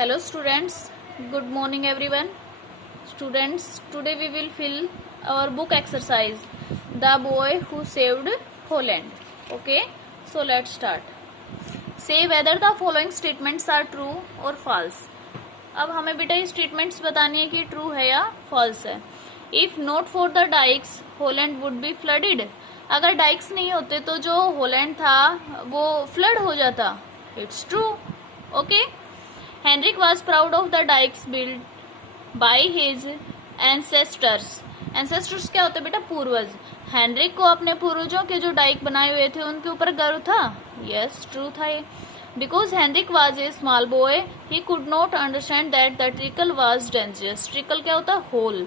Hello students, good morning everyone. Students, today we will fill our book exercise, The Boy Who Saved Holland. Okay, so let's start. Say whether the following statements are true or false. अब हमें बेटा ये statements बतानी है कि true है या false है. If not for the dykes Holland would be flooded. अगर डाइक्स नहीं होते तो जो होलैंड था वो फ्लड हो जाता. It's true. Okay. Henrik was proud of the dikes build by his ancestors. Ancestors क्या होते बेटा? पूर्वज. हेनरिक को अपने पूर्वजों के जो डाइक बनाए हुए थे उनके ऊपर गर्व था. यस, ट्रू था ये. Because Henrik was a small boy, he could not understand that the trickle was dangerous. Trickle क्या होता? होल.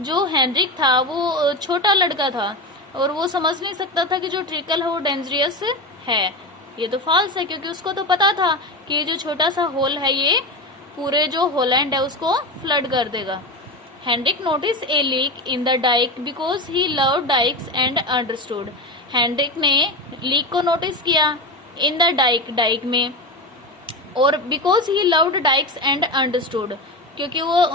जो हेनरिक था वो छोटा लड़का था और वो समझ नहीं सकता था कि जो ट्रिकल है वो डेंजरियस है. ये तो फॉल्स है क्योंकि उसको तो पता था कि ये जो छोटा सा होल है ये पूरे जो होलैंड है उसको फ्लड कर देगा. Henrik notice a leak in the dike because he love dikes and understood. Henrik ने लीक को नोटिस किया इन द डाइक में, और because he loved dikes and understood, क्योंकि वो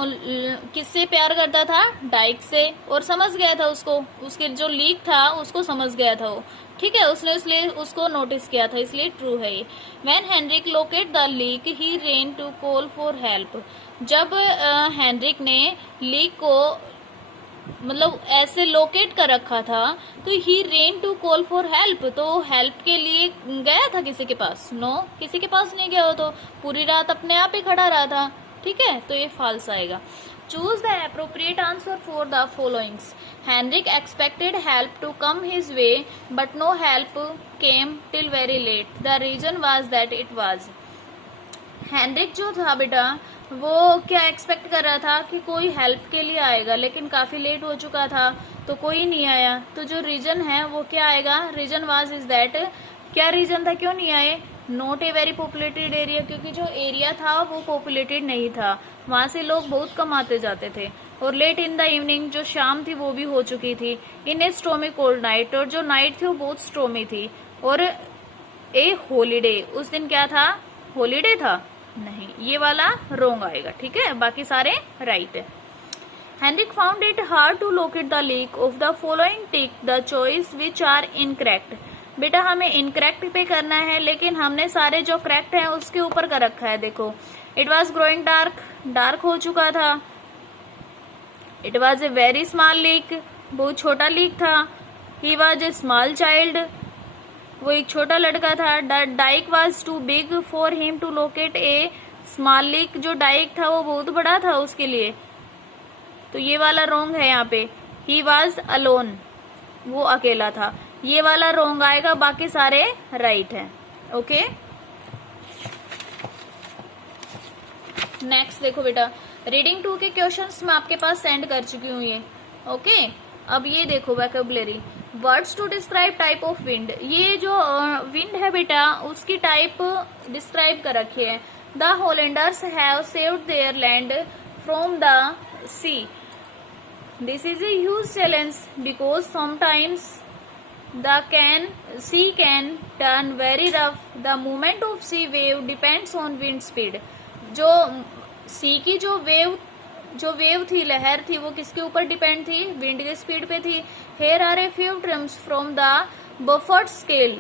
किससे प्यार करता था? डाइक से. और समझ गया था उसको, उसके जो लीक था उसको समझ गया था वो. ठीक है, उसने इसलिए उसको नोटिस किया था, इसलिए ट्रू है ये. When Henrik locate the leak he ran to call for help. जब हेनरिक ने लीक को मतलब ऐसे लोकेट कर रखा था तो he ran to call for help, तो हेल्प के लिए गया था किसी के पास? नो, किसी के पास नहीं गया. वो तो पूरी रात अपने आप ही खड़ा रहा था. ठीक है, तो ये फॉल्स आएगा. Choose the appropriate answer for the followings. Henrik expected help to come his way but no help came till very late. The reason was that it was. Henrik जो था बेटा वो क्या एक्सपेक्ट कर रहा था कि कोई हेल्प के लिए आएगा, लेकिन काफी लेट हो चुका था तो कोई नहीं आया. तो जो रीजन है वो क्या आएगा? Reason was is that. क्या रीजन था क्यों नहीं आए? Not a very populated area, क्योंकि जो एरिया था वो पॉपुलेटेड नहीं था, वहां से लोग बहुत कम आते जाते थे. और लेट इन द इवनिंग, जो शाम थी वो भी हो चुकी थी. इन ए स्टॉर्मी कोल्ड नाइट, और जो नाइट थी वो बहुत स्टॉर्मी थी. और ए हॉलीडे, उस दिन क्या था? हॉलीडे था? नहीं, ये वाला रोंग आएगा. ठीक है, बाकी सारे राइट है. Henrik found it hard to locate the leak of the following tick the choice which are incorrect. बेटा हमें इनकरेक्ट पे करना है, लेकिन हमने सारे जो करेक्ट है उसके ऊपर कर रखा है. देखो, it was growing dark, dark हो चुका था. It was a very small leak, बहुत छोटा लीक था. He was a small child, वो एक छोटा लड़का था. Dike was too big for him to locate a small leak, जो डाइक था वो बहुत बड़ा था उसके लिए, तो ये वाला रोंग है यहाँ पे. ही वॉज अलोन, वो अकेला था. ये वाला रोंग आएगा, बाकी सारे राइट है. ओके, नेक्स्ट देखो बेटा, रीडिंग 2 के क्वेश्चंस मैं आपके पास सेंड कर चुकी हूँ ये. ओके, अब ये देखो vocabulary. Words to describe type of wind. ये जो विंड है बेटा उसकी टाइप डिस्क्राइब कर रखी है. The Hollanders have saved their land from the sea. This is a huge challenge because sometimes the sea can turn very rough. The movement of sea wave depends on wind speed. जो सी की जो wave थी, लहर थी, वो किसके ऊपर depend थी? विंड के स्पीड पे थी. Here are a few terms from the Beaufort scale.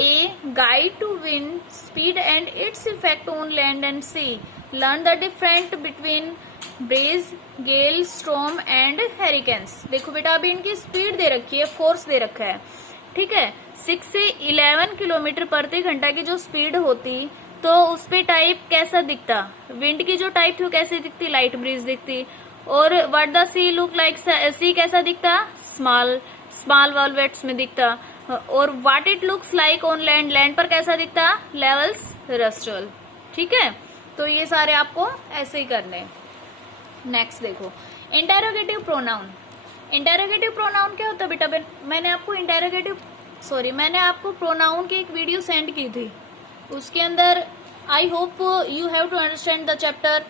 A guide to wind speed and its effect on land and sea. Learn the difference between breeze, gale, storm and hurricanes. देखो बेटा अभी इनकी speed दे रखी है, force दे रखा है. ठीक है, 6 से 11 किलोमीटर प्रति घंटा की जो स्पीड होती तो उस पे टाइप कैसा दिखता? विंड की जो टाइप थी वो कैसी दिखती? लाइट ब्रीज दिखती. और what the sea look like, sea कैसा दिखता? स्मॉल वॉल्वेट्स में दिखता. और what it looks like on land, land पर कैसा दिखता? Levels rustle. ठीक है, तो ये सारे आपको ऐसे ही करने. नेक्स्ट देखो, इंटेरोगेटिव प्रोनाउन. इंटेरोगेटिव प्रोनाउन क्या होता है बेटा? मैंने आपको प्रोनाउन की एक वीडियो सेंड की थी, उसके अंदर I hope you have to understand the chapter.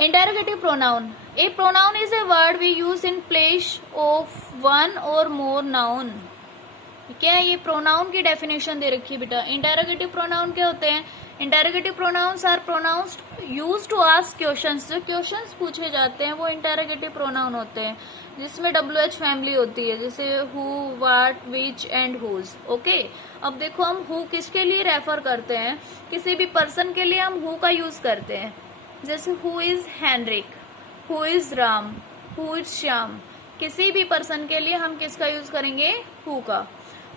Interrogative pronoun. A pronoun is a word we use in place of one or more noun. क्या है? ये प्रोनाउन की डेफिनेशन दे रखी है बेटा. इंटेरोगेटिव प्रोनाउन क्या होते हैं? Interrogative pronouns are pronouns use to ask questions. जो क्वेश्चंस पूछे जाते हैं वो इंटेरोगेटिव प्रोनाउन होते हैं, जिसमें WH फैमिली होती है, जैसे who, what, which and whose. Okay, अब देखो हम हु किसके लिए रेफर करते हैं, किसी भी पर्सन के लिए हम हु का यूज करते हैं, जैसे who is Henrik, who is Ram, who is Shyam. किसी भी पर्सन के लिए हम किसका यूज करेंगे, हु का।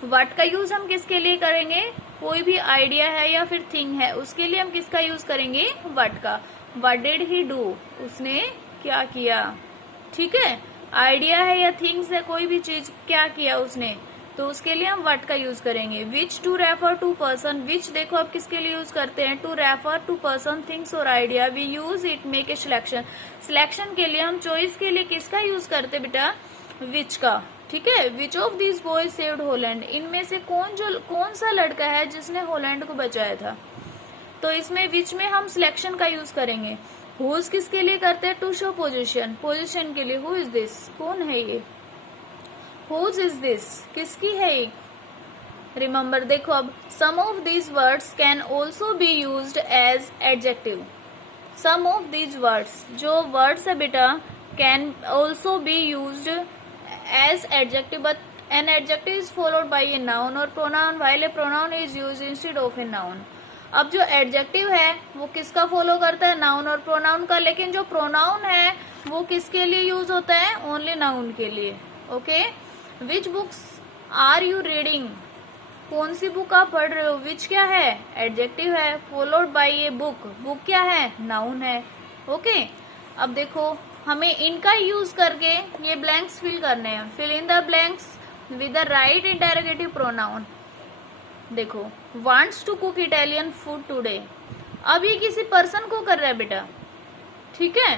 व्हाट का यूज हम किसके लिए करेंगे, कोई भी आइडिया है या फिर थिंग है उसके लिए हम किसका यूज करेंगे, व्हाट का। व्हाट डिड ही डू, उसने क्या किया। ठीक है, आइडिया है या थिंग्स है, कोई भी चीज क्या किया उसने, तो उसके लिए हम व्हाट का यूज करेंगे। Which to refer to person, which देखो आप किसके लिए यूज करते हैं, to refer to person, things और idea. We use it make a selection, selection के लिए हम चॉइस के लिए किसका यूज करते बेटा, विच का। ठीक है, which of this boys saved Holland, इनमें से कौन सा लड़का है जिसने हॉलैंड को बचाया था, तो इसमें विच में हम सिलेक्शन का यूज करेंगे। हुज किसके लिए करते हैं, टू शो पोजीशन, पोजीशन के लिए। हु इज दिस, कौन है ये, हुज इज दिस, किसकी है ये। रिमेंबर देखो अब, some of these words can also be used as adjective. Some of these words, जो वर्ड्स है बेटा, can also be used as adjective, but an adjective is followed by a noun और pronoun while a pronoun is used instead of a noun. अब जो adjective है वो किसका follow करता है, नाउन और प्रोनाउन का, लेकिन जो प्रोनाउन है वो किसके लिए यूज होता है, ओनली नाउन के लिए। Okay, which books are you reading, कौन सी बुक आप पढ़ रहे हो। विच क्या है, एडजेक्टिव है, followed by a book, book क्या है, नाउन है। ओके, अब देखो हमें इनका यूज करके ये ब्लैंक्स फिल करने हैं। Fill in the blanks with the right interrogative pronoun. देखो, wants to cook Italian food today, अब ये किसी पर्सन को कर रहा है बेटा। ठीक है,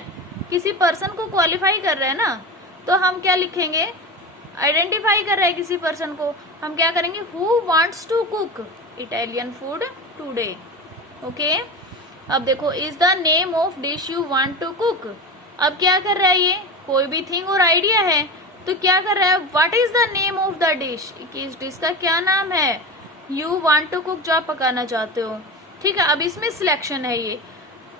किसी पर्सन को क्वालिफाई कर रहा है ना, तो हम क्या लिखेंगे, आइडेंटिफाई कर रहा है किसी पर्सन को, हम क्या करेंगे, who wants to cook Italian food today. Okay, अब देखो, is the name of dish you want to cook, अब क्या कर रहा है ये, कोई भी थिंग और आइडिया है, तो क्या कर रहा है, what is the name of the dish, इस डिश का क्या नाम है, यू वांट टू कुक, जो आप पकाना चाहते हो। ठीक है, अब इसमें सिलेक्शन है ये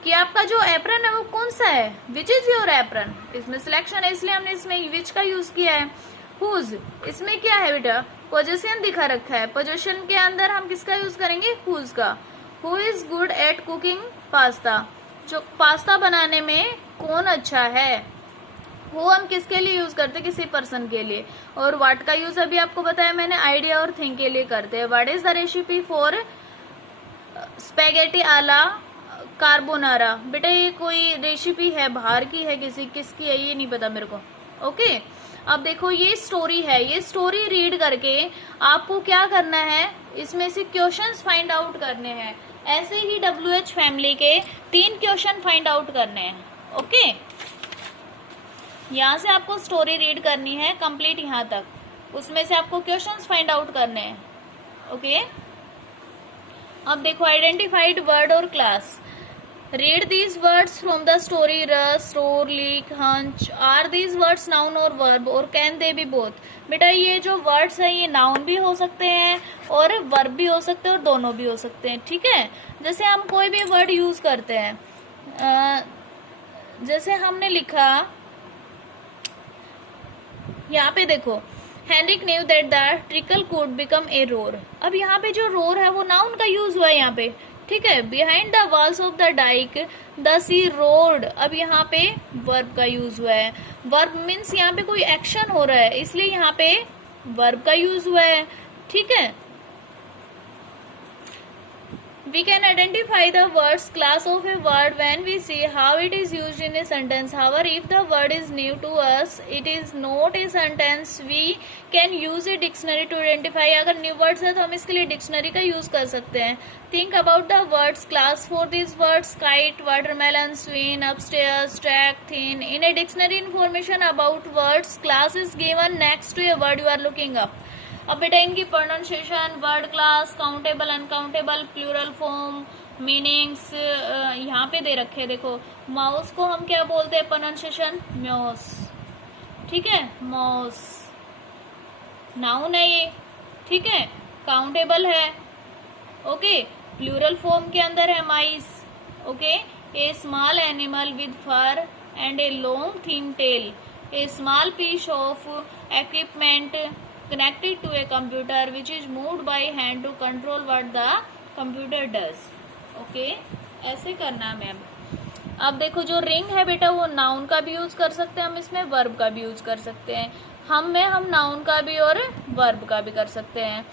कि आपका जो एप्रन है वो कौन सा है, विच इज योर एप्रन, इसमें सिलेक्शन है, इसलिए हमने इसमें विच का यूज किया है। हुज, इसमें क्या है बेटा, पोजीशन दिखा रखा है, पोजीशन के अंदर हम किसका यूज करेंगे, हुज का। Who is good at cooking pasta, जो पास्ता बनाने में कौन अच्छा है, वो हम किसके लिए यूज करते हैं, किसी पर्सन के लिए। और व्हाट का यूज अभी आपको बताया मैंने, आइडिया और थिंग के लिए करते हैं। What is the recipe for spaghetti आला कार्बोनारा, बेटा ये कोई रेसिपी है, बाहर की है, किसकी है ये नहीं पता मेरे को। ओके, अब देखो ये स्टोरी है, ये स्टोरी रीड करके आपको क्या करना है, इसमें से क्वेश्चंस फाइंड आउट करने हैं। ऐसे ही WH फैमिली के 3 क्वेश्चन फाइंड आउट करने हैं। ओके, यहाँ से आपको स्टोरी रीड करनी है कंप्लीट यहाँ तक, उसमें से आपको क्वेश्चंस फाइंड आउट करने हैं। ओके, अब देखो, आइडेंटिफाइड वर्ड और class. Read these words from the story, rush, roar, leak, hunch. Are these words noun और वर्ब और कैन दे बी बोथ, बेटा ये जो वर्ड्स हैं ये नाउन भी हो सकते हैं और वर्ब भी हो सकते हैं और दोनों भी हो सकते हैं। ठीक है, जैसे हम कोई भी वर्ड यूज करते हैं, जैसे हमने लिखा यहाँ पे देखो, Henrik knew that the trickle could become a roar, अब यहाँ पे जो रोर है वो नाउन का यूज हुआ है यहाँ पे। ठीक है, behind the walls of the dike the sea roared, अब यहाँ पे वर्ब का यूज हुआ है। वर्ब मीन्स यहाँ पे कोई एक्शन हो रहा है, इसलिए यहाँ पे वर्ब का यूज हुआ है। ठीक है, we can identify the words class of a word when we see how it is used in a sentence. However, if the word is new to us, it is not a sentence, we can use a dictionary to identify. अगर new words है तो हम इसके लिए dictionary का use कर सकते हैं। Think about the words class for these words: kite, watermelon, swing, upstairs, track, thin. In a dictionary, information about words class is given next to a word you are looking up. अब बेटा इनकी pronunciation, word class, countable, uncountable, plural form, meanings यहाँ पे दे रखे। देखो, mouse को हम क्या बोलते हैं, प्रोनाउंसिएशन म्यूस। ठीक है, माउस नाउन है ये। ठीक है, काउंटेबल है। ओके, प्लूरल फॉर्म के अंदर है mice, okay. A small animal with fur and a long thin tail, a small piece of equipment connected to a computer which is moved by hand to control what the computer does, okay. ऐसे करना है ma'am. अब देखो जो ring है बेटा वो noun का भी यूज कर सकते हैं हम, इसमें वर्ब का भी यूज कर सकते हैं। हम नाउन का भी और वर्ब का भी कर सकते हैं।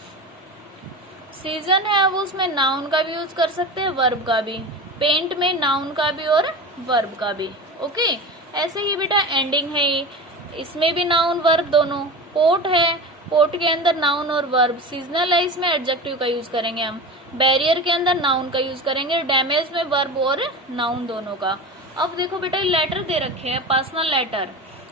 सीजन है वो उसमें नाउन का भी यूज कर सकते हैं, वर्ब का भी। पेंट में नाउन का भी और वर्ब का भी, ओके। ऐसे ही बेटा एंडिंग है ये, इसमें भी नाउन वर्ब दोनों। पोर्ट है, पोर्ट के अंदर नाउन और वर्ब। सीजनल है, इसमें एडजेक्टिव का यूज करेंगे हम। बैरियर के अंदर नाउन का यूज करेंगे। डैमेज में वर्ब और नाउन दोनों का। अब देखो बेटा लेटर दे रखे हैं, पर्सनल लेटर।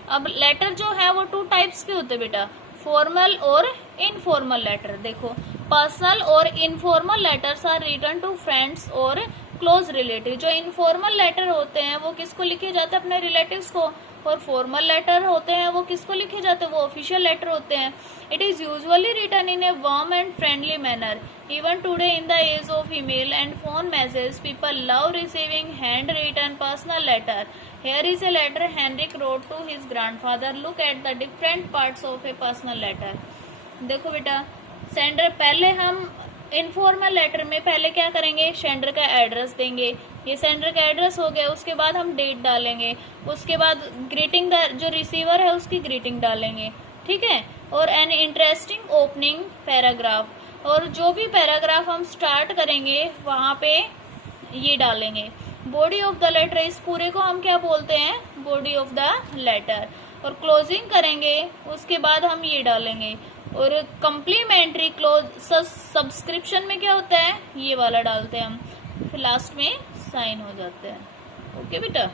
अब लेटर जो है वो 2 टाइप्स के होते हैं बेटा, फॉर्मल और इनफॉर्मल लेटर। देखो पर्सनल और informal letters are written to friends और क्लोज रिलेटिव। जो इनफॉर्मल लेटर होते हैं वो किसको लिखे जाते हैं, अपने रिलेटिव्स को। और फॉर्मल लेटर होते हैं वो किसको लिखे जाते हैं, वो ऑफिशियल लेटर होते हैं। It is usually written in a warm and friendly manner. Even today in the age of email and phone message people love receiving handwritten personal letter. Here is a letter Henrik wrote to his grandfather. Look at the different parts of a personal letter. देखो बेटा sender, पहले हम informal letter में पहले क्या करेंगे, sender का address देंगे। ये सेंडर का एड्रेस हो गया, उसके बाद हम डेट डालेंगे, उसके बाद ग्रीटिंग जो रिसीवर है उसकी ग्रीटिंग डालेंगे, ठीक है। और एन इंटरेस्टिंग ओपनिंग पैराग्राफ, और जो भी पैराग्राफ हम स्टार्ट करेंगे वहां पे ये डालेंगे। बॉडी ऑफ द लेटर, इस पूरे को हम क्या बोलते हैं, बॉडी ऑफ द लेटर। और क्लोजिंग करेंगे, उसके बाद हम ये डालेंगे। और कम्प्लीमेंट्री क्लोज सब्सक्रिप्शन में क्या होता है, ये वाला डालते हैं हम, फिर लास्ट में साइन हो जाते हैं, ओके बेटा।